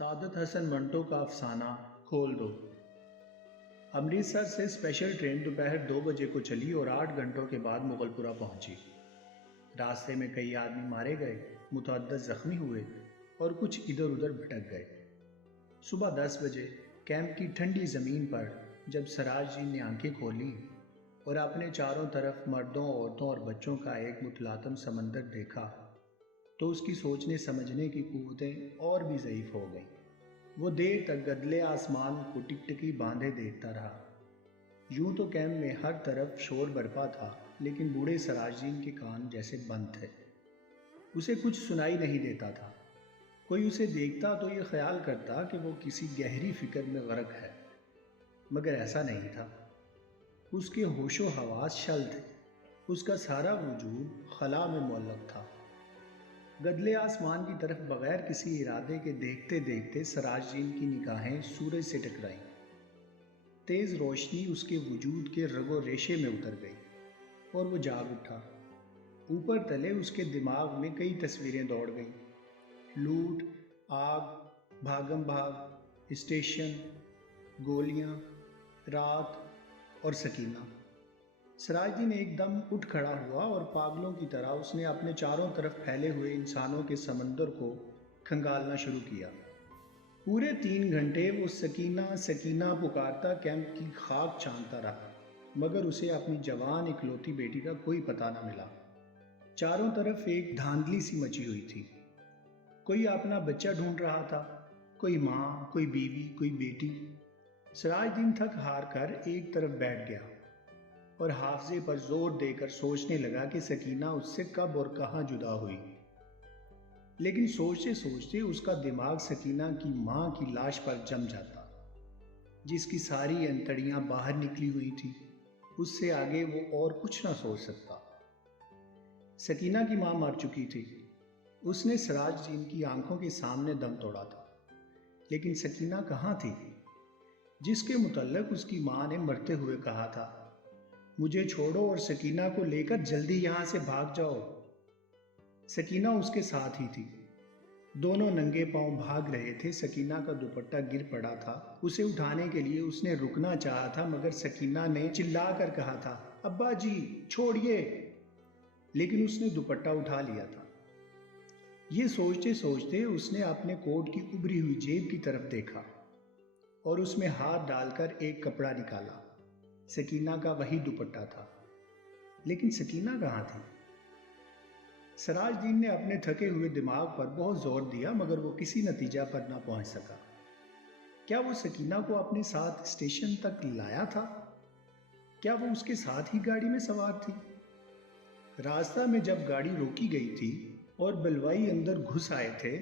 سعادت حسن منٹو کا افسانہ کھول دو۔ امرتسر سے اسپیشل ٹرین دوپہر 2 بجے کو چلی اور 8 گھنٹوں کے بعد مغل پورہ پہنچی۔ راستے میں کئی آدمی مارے گئے، متعدد زخمی ہوئے اور کچھ ادھر ادھر بھٹک گئے۔ صبح 10 بجے کیمپ کی ٹھنڈی زمین پر جب سراج جی نے آنکھیں کھولی اور اپنے چاروں طرف مردوں، عورتوں اور بچوں کا ایک متلاطم سمندر دیکھا تو اس کی سوچنے سمجھنے کی قوتیں اور بھی ضعیف ہو گئیں۔ وہ دیر تک گدلے آسمان کو ٹکٹکی باندھے دیکھتا رہا۔ یوں تو کیمپ میں ہر طرف شور برپا تھا، لیکن بوڑھے سراجدین کے کان جیسے بند تھے۔ اسے کچھ سنائی نہیں دیتا تھا۔ کوئی اسے دیکھتا تو یہ خیال کرتا کہ وہ کسی گہری فکر میں غرق ہے، مگر ایسا نہیں تھا۔ اس کے ہوش و حواس شل تھے، اس کا سارا وجود خلا میں معلق تھا۔ گدلے آسمان کی طرف بغیر کسی ارادے کے دیکھتے دیکھتے سراج جین کی نگاہیں سورج سے ٹکرائیں۔ تیز روشنی اس کے وجود کے رگ و ریشے میں اتر گئی اور وہ جاگ اٹھا۔ اوپر تلے اس کے دماغ میں کئی تصویریں دوڑ گئیں: لوٹ، آگ، بھاگم بھاگ، اسٹیشن، گولیاں، رات اور سکینہ۔ سراج دین ایک دم اٹھ کھڑا ہوا اور پاگلوں کی طرح اس نے اپنے چاروں طرف پھیلے ہوئے انسانوں کے سمندر کو کھنگالنا شروع کیا۔ پورے 3 گھنٹے وہ سکینہ سکینہ پکارتا کیمپ کی خاک چھانتا رہا، مگر اسے اپنی جوان اکلوتی بیٹی کا کوئی پتہ نہ ملا۔ چاروں طرف ایک دھاندلی سی مچی ہوئی تھی۔ کوئی اپنا بچہ ڈھونڈ رہا تھا، کوئی ماں، کوئی بیوی، کوئی بیٹی۔ سراج دین تھک ہار کر ایک طرف بیٹھ گیا اور حافظے پر زور دے کر سوچنے لگا کہ سکینہ اس سے کب اور کہاں جدا ہوئی۔ لیکن سوچتے سوچتے اس کا دماغ سکینہ کی ماں کی لاش پر جم جاتا، جس کی ساری انتڑیاں باہر نکلی ہوئی تھی۔ اس سے آگے وہ اور کچھ نہ سوچ سکتا۔ سکینہ کی ماں مر چکی تھی۔ اس نے سراج جین کی آنکھوں کے سامنے دم توڑا تھا، لیکن سکینہ کہاں تھی، جس کے متعلق اس کی ماں نے مرتے ہوئے کہا تھا: مجھے چھوڑو اور سکینہ کو لے کر جلدی یہاں سے بھاگ جاؤ۔ سکینہ اس کے ساتھ ہی تھی۔ دونوں ننگے پاؤں بھاگ رہے تھے۔ سکینہ کا دوپٹہ گر پڑا تھا۔ اسے اٹھانے کے لیے اس نے رکنا چاہا تھا، مگر سکینہ نے چلا کر کہا تھا: ابا جی چھوڑیے، لیکن اس نے دوپٹہ اٹھا لیا تھا۔ یہ سوچتے سوچتے اس نے اپنے کوٹ کی ابری ہوئی جیب کی طرف دیکھا اور اس میں ہاتھ ڈال کر ایک کپڑا نکالا۔ سکینہ کا وہی دوپٹہ تھا، لیکن سکینہ کہاں تھی؟ سراج دین نے اپنے تھکے ہوئے دماغ پر بہت زور دیا، مگر وہ کسی نتیجہ پر نہ پہنچ سکا۔ کیا وہ سکینہ کو اپنے ساتھ اسٹیشن تک لایا تھا؟ کیا وہ اس کے ساتھ ہی گاڑی میں سوار تھی؟ راستہ میں جب گاڑی روکی گئی تھی اور بلوائی اندر گھس آئے تھے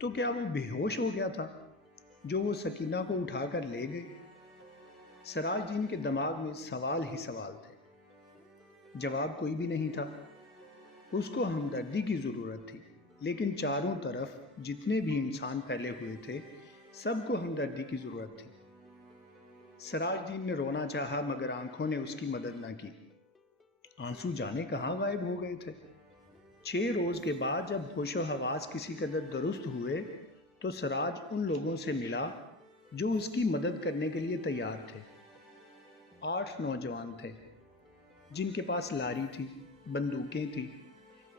تو کیا وہ بے ہوش ہو گیا تھا جو وہ سکینہ کو اٹھا کر لے گئے؟ سراج دین کے دماغ میں سوال ہی سوال تھے، جواب کوئی بھی نہیں تھا۔ اس کو ہمدردی کی ضرورت تھی، لیکن چاروں طرف جتنے بھی انسان پھیلے ہوئے تھے، سب کو ہمدردی کی ضرورت تھی۔ سراج دین نے رونا چاہا، مگر آنکھوں نے اس کی مدد نہ کی۔ آنسو جانے کہاں غائب ہو گئے تھے۔ 6 روز کے بعد جب ہوش و حواس کسی قدر درست ہوئے تو سراج ان لوگوں سے ملا جو اس کی مدد کرنے کے لیے تیار تھے۔ 8 نوجوان تھے جن کے پاس لاری تھی، بندوقیں تھیں۔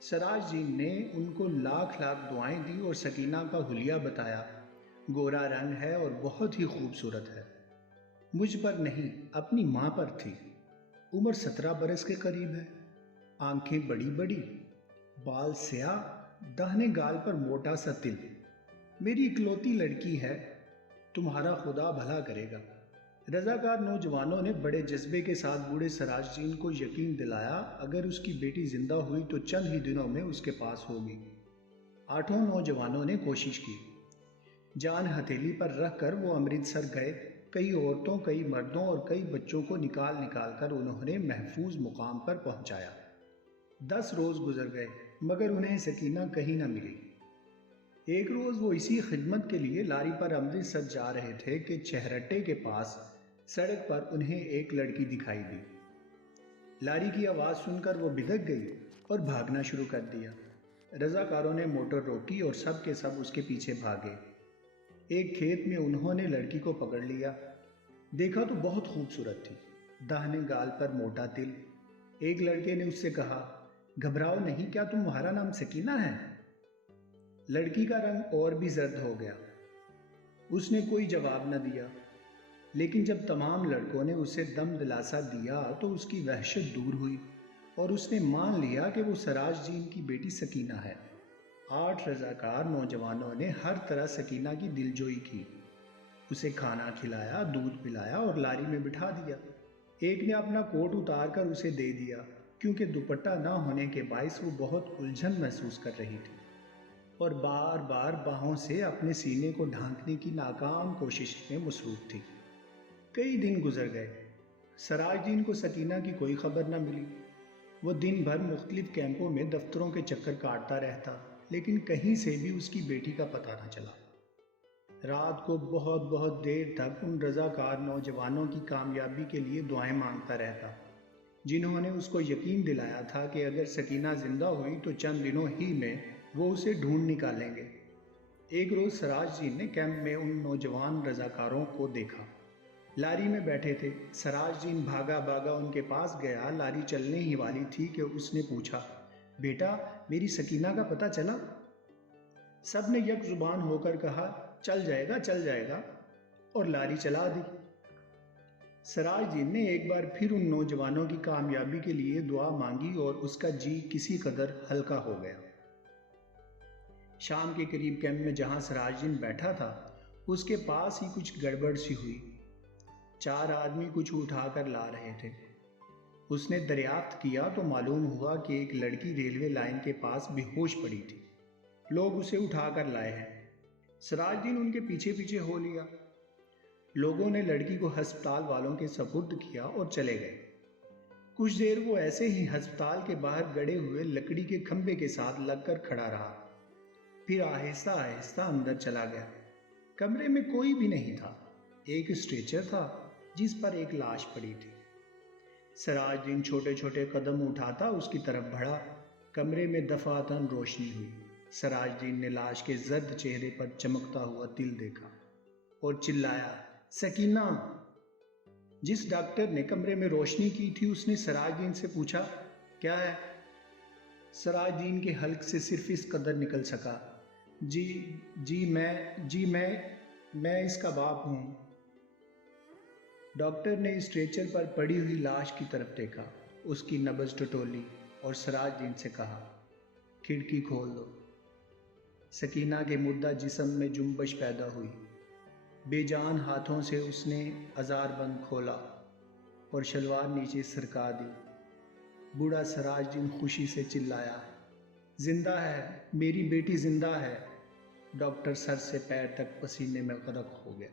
سراج جین نے ان کو لاکھ لاکھ دعائیں دی اور سکینہ کا حلیہ بتایا: گورا رنگ ہے اور بہت ہی خوبصورت ہے۔ مجھ پر نہیں، اپنی ماں پر تھی۔ عمر 17 برس کے قریب ہے، آنکھیں بڑی بڑی، بال سیاہ، داہنے گال پر موٹا سا تل۔ میری اکلوتی لڑکی ہے، تمہارا خدا بھلا کرے گا۔ رضاکار نوجوانوں نے بڑے جذبے کے ساتھ بوڑھے سراج جین کو یقین دلایا اگر اس کی بیٹی زندہ ہوئی تو چند ہی دنوں میں اس کے پاس ہوگی۔ 8 نوجوانوں نے کوشش کی۔ جان ہتھیلی پر رکھ کر وہ امرتسر گئے۔ کئی عورتوں، کئی مردوں اور کئی بچوں کو نکال کر انہوں نے محفوظ مقام پر پہنچایا۔ 10 روز گزر گئے، مگر انہیں سکینہ کہیں نہ ملی۔ ایک روز وہ اسی خدمت کے لیے لاری پر امرتسر جا رہے تھے کہ چہرٹے کے پاس سڑک پر انہیں ایک لڑکی دکھائی دی۔ لاری کی آواز سن کر وہ بھدک گئی اور بھاگنا شروع کر دیا۔ رضاکاروں نے موٹر روکی اور سب کے سب اس کے پیچھے بھاگے۔ ایک کھیت میں انہوں نے لڑکی کو پکڑ لیا، دیکھا تو بہت خوبصورت تھی، داہنے گال پر موٹا تل۔ ایک لڑکے نے اس سے کہا، گھبراؤ نہیں، کیا تمہارا نام سکینہ ہے؟ لڑکی کا رنگ اور بھی زرد ہو گیا، اس نے کوئی جواب نہ دیا، لیکن جب تمام لڑکوں نے اسے دم دلاسا دیا تو اس کی وحشت دور ہوئی اور اس نے مان لیا کہ وہ سراج جین کی بیٹی سکینہ ہے۔ 8 رضاکار نوجوانوں نے ہر طرح سکینہ کی دلجوئی کی، اسے کھانا کھلایا، دودھ پلایا اور لاری میں بٹھا دیا۔ ایک نے اپنا کوٹ اتار کر اسے دے دیا، کیونکہ دوپٹہ نہ ہونے کے باعث وہ بہت الجھن محسوس کر رہی تھی اور بار بار باہوں سے اپنے سینے کو ڈھانکنے کی ناکام کوشش میں مصروف تھی۔ کئی دن گزر گئے، سراج دین کو سکینہ کی کوئی خبر نہ ملی۔ وہ دن بھر مختلف کیمپوں میں دفتروں کے چکر کاٹتا رہتا، لیکن کہیں سے بھی اس کی بیٹی کا پتہ نہ چلا۔ رات کو بہت بہت دیر تک ان رضاکار نوجوانوں کی کامیابی کے لیے دعائیں مانگتا رہتا، جنہوں نے اس کو یقین دلایا تھا کہ اگر سکینہ زندہ ہوئی تو چند دنوں ہی میں وہ اسے ڈھونڈ نکالیں گے۔ ایک روز سراج جین نے کیمپ میں ان نوجوان رضاکاروں کو دیکھا، لاری میں بیٹھے تھے۔ سراج جین بھاگا بھاگا ان کے پاس گیا، لاری چلنے ہی والی تھی کہ اس نے پوچھا، بیٹا میری سکینہ کا پتہ چلا؟ سب نے یک زبان ہو کر کہا، چل جائے گا چل جائے گا، اور لاری چلا دی۔ سراج دین نے ایک بار پھر ان نوجوانوں کی کامیابی کے لیے دعا مانگی اور اس کا جی کسی قدر ہلکا ہو گیا۔ شام کے قریب کیمپ میں جہاں سراج دین بیٹھا تھا، اس کے پاس ہی کچھ گڑبڑ سی ہوئی۔ 4 آدمی کچھ اٹھا کر لا رہے تھے۔ اس نے دریافت کیا تو معلوم ہوا کہ ایک لڑکی ریلوے لائن کے پاس بے ہوش پڑی تھی، لوگ اسے اٹھا کر لائے ہیں۔ سراج دین ان کے پیچھے پیچھے ہو لیا۔ لوگوں نے لڑکی کو ہسپتال والوں کے سپرد کیا اور چلے گئے۔ کچھ دیر وہ ایسے ہی ہسپتال کے باہر گڑے ہوئے لکڑی کے کھمبے کے ساتھ لگ کر کھڑا رہا، پھر آہستہ آہستہ اندر چلا گیا۔ کمرے میں کوئی بھی نہیں تھا، ایک اسٹریچر تھا جس پر ایک لاش پڑی تھی۔ سراج دین چھوٹے چھوٹے قدم اٹھاتا اس کی طرف بڑھا، کمرے میں دفعتاً روشنی ہوئی۔ سراج دین نے لاش کے زرد چہرے پر چمکتا ہوا تل دیکھا اور چلایا، سکینہ! جس ڈاکٹر نے کمرے میں روشنی کی تھی اس نے سراج دین سے پوچھا، کیا ہے؟ سراج دین کے حلق سے صرف اس قدر نکل سکا، جی میں اس کا باپ ہوں۔ ڈاکٹر نے اسٹریچر پر پڑی ہوئی لاش کی طرف دیکھا، اس کی نبض ٹٹولی اور سراج دین سے کہا، کھڑکی کھول دو۔ سکینہ کے مردہ جسم میں جنبش پیدا ہوئی۔ بے جان ہاتھوں سے اس نے ازار بند کھولا اور شلوار نیچے سرکا دی۔ بوڑھا سراج دین خوشی سے چلایا، زندہ ہے، میری بیٹی زندہ ہے۔ ڈاکٹر سر سے پیر تک پسینے میں غرق ہو گیا۔